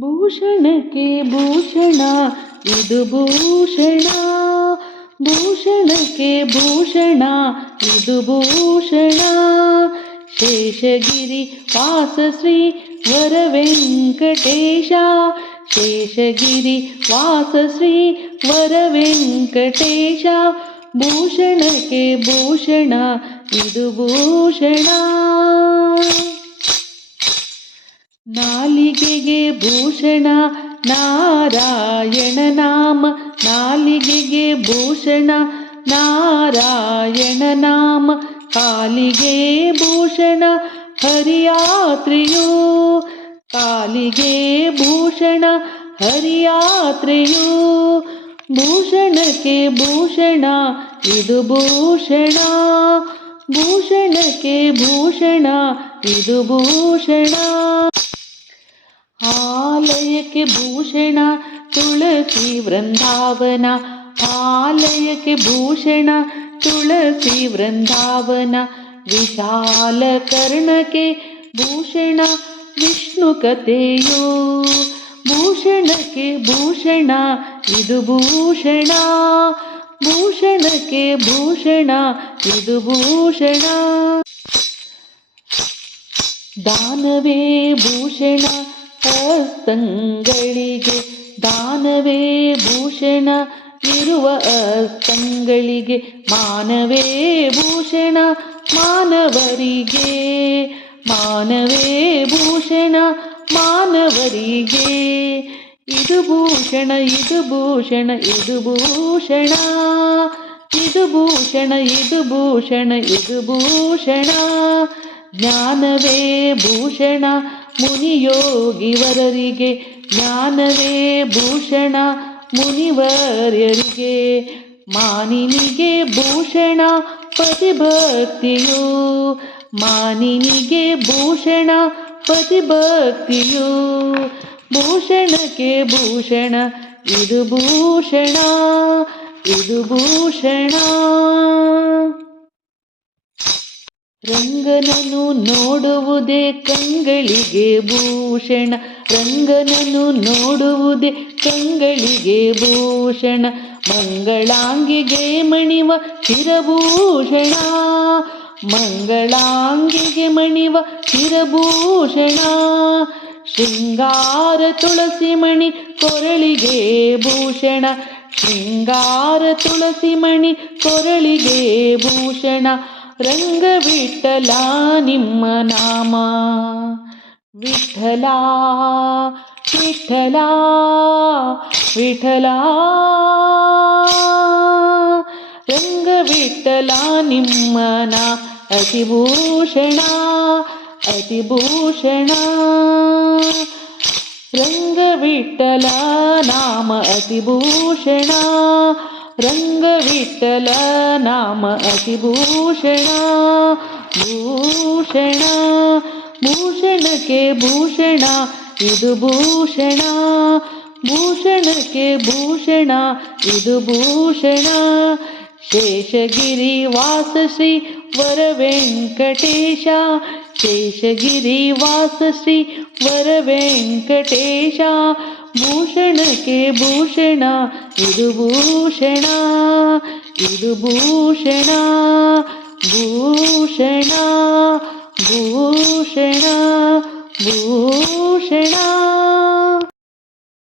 ಭೂಷಣಕ್ಕೆ ಭೂಷಣ ಇದು ಭೂಷಣ, ಭೂಷಣಕ್ಕೆ ಭೂಷಣ ಇದು ಭೂಷಣ. ಶೇಷಗಿರಿ ವಾಸ ಶ್ರೀ ವರ ವೆಂಕಟೇಶ, ಶೇಷಗಿರಿ ವಾಸ ಶ್ರೀ ವರ ವೆಂಕಟೇಶ. ಭೂಷಣಕ್ಕೆ ಭೂಷಣ ಇದು ಭೂಷಣ. ನಾಲಿಗೆಗೆ ಭೂಷಣ ನಾರಾಯಣ ನಾಮ, ನಾಲಿಗೆಗೆ ಭೂಷಣ ನಾರಾಯಣ ನಾಮ. ಕಾಲಿಗೆ ಭೂಷಣ ಹರಿಯಾತ್ರೆಯು, ಕಾಲಿಗೆ ಭೂಷಣ ಹರಿಯಾತ್ರೆಯು. ಭೂಷಣಕ್ಕೆ ಭೂಷಣ ಇದು ಭೂಷಣ, ಭೂಷಣಕ್ಕೆ ಭೂಷಣ ಇದು ಭೂಷಣ. ಆಲಯಕ್ಕೆ ಭೂಷಣ ತುಳಸಿ ವೃಂದಾವನ, ಆಲಯಕ್ಕೆ ಭೂಷಣ ತುಳಸಿ ವೃಂದಾವನ. ವಿಶಾಲ ಕರ್ಣಕ್ಕೆ ಭೂಷಣ ವಿಷ್ಣು ಕಥೆಯು, ಭೂಷಣಕ್ಕೆ ಭೂಷಣ ಇದು ಭೂಷಣ, ಭೂಷಣಕ್ಕೆ ಭೂಷಣ ಇದು ಭೂಷಣ. ದಾನವೇ ಭೂಷಣ ಹಸ್ತಂಗಳಿಗೆ, ದಾನವೇ ಭೂಷಣ ಇರುವ ಹಸ್ತಂಗಳಿಗೆ. ಮಾನವೇ ಭೂಷಣ ಮಾನವರಿಗೆ, ಮಾನವೇ ಭೂಷಣ ಮಾನವರಿಗೆ. ಇದು ಭೂಷಣ ಇದು ಭೂಷಣ ಇದು ಭೂಷಣ, ಇದು ಭೂಷಣ ಇದು ಭೂಷಣ ಇದು ಭೂಷಣ. ಜ್ಞಾನವೇ ಭೂಷಣ ಮುನಿಯೋಗಿವರರಿಗೆ, ಜ್ಞಾನವೇ ಭೂಷಣ ಮುನಿವರ್ಯರಿಗೆ. ಮಾನಿನಿಗೆ ಭೂಷಣ ಪತಿಭಕ್ತಿಯು, ಮಾನಿನಿಗೆ ಭೂಷಣ ಪತಿಭಕ್ತಿಯು. ಭೂಷಣಕ್ಕೆ ಭೂಷಣ ಇದು ಭೂಷಣ, ಇದು ಭೂಷಣ. ರಂಗನನ್ನು ನೋಡುವುದೇ ಕಂಗಳಿಗೆ ಭೂಷಣ, ರಂಗನನ್ನು ನೋಡುವುದೇ ಕಂಗಳಿಗೆ ಭೂಷಣ. ಮಂಗಳಾಂಗಿಗೆ ಮಣಿವ ಶಿರಭೂಷಣ, ಮಂಗಳಾಂಗಿಗೆ ಮಣಿವ ಶಿರಭೂಷಣ. ಶೃಂಗಾರ ತುಳಸಿ ಮಣಿ ಕೊರಳಿಗೆ ಭೂಷಣ, ಶೃಂಗಾರ ತುಳಸಿ ಮಣಿ ಕೊರಳಿಗೆ ಭೂಷಣ. ರಂಗ ವಿಠಲ ನಿಮ್ಮ ನಾಮ, ವಿಠಲ ವಿಠಲ ವಿಠಲ. ರಂಗ ವಿಠಲ ನಿಮ್ಮ ನಾಮ ಅತಿಭೂಷಣ, ಅತಿಭೂಷಣ. ರಂಗ ವಿಠಲ ನಾಮ ಅತಿಭೂಷಣ, ರಂಗ ವಿಠಲ ನಾಮ ಅತಿಭೂಷಣ. ಭೂಷಣ ಭೂಷಣಕ್ಕೆ ಭೂಷಣ ಇದು ಭೂಷಣ, ಭೂಷಣಕ್ಕೆ ಭೂಷಣ ಇದು ಭೂಷಣ. ಶೇಷಗಿರಿ ವಾಸ ಶ್ರೀ ವರ ವೆಂಕಟೇಶ, ಶೇಷಗಿರಿ ವಾಸ ಶ್ರೀ ವರ ವೆಂಕಟೇಶ. ಭೂಷಣಕ್ಕೆ ಭೂಷಣ ಇದು ಭೂಷಣ, ಇದು ಭೂಷಣ. ಭೂಷಣ ಭೂಷಣ ಭೂಷಣ.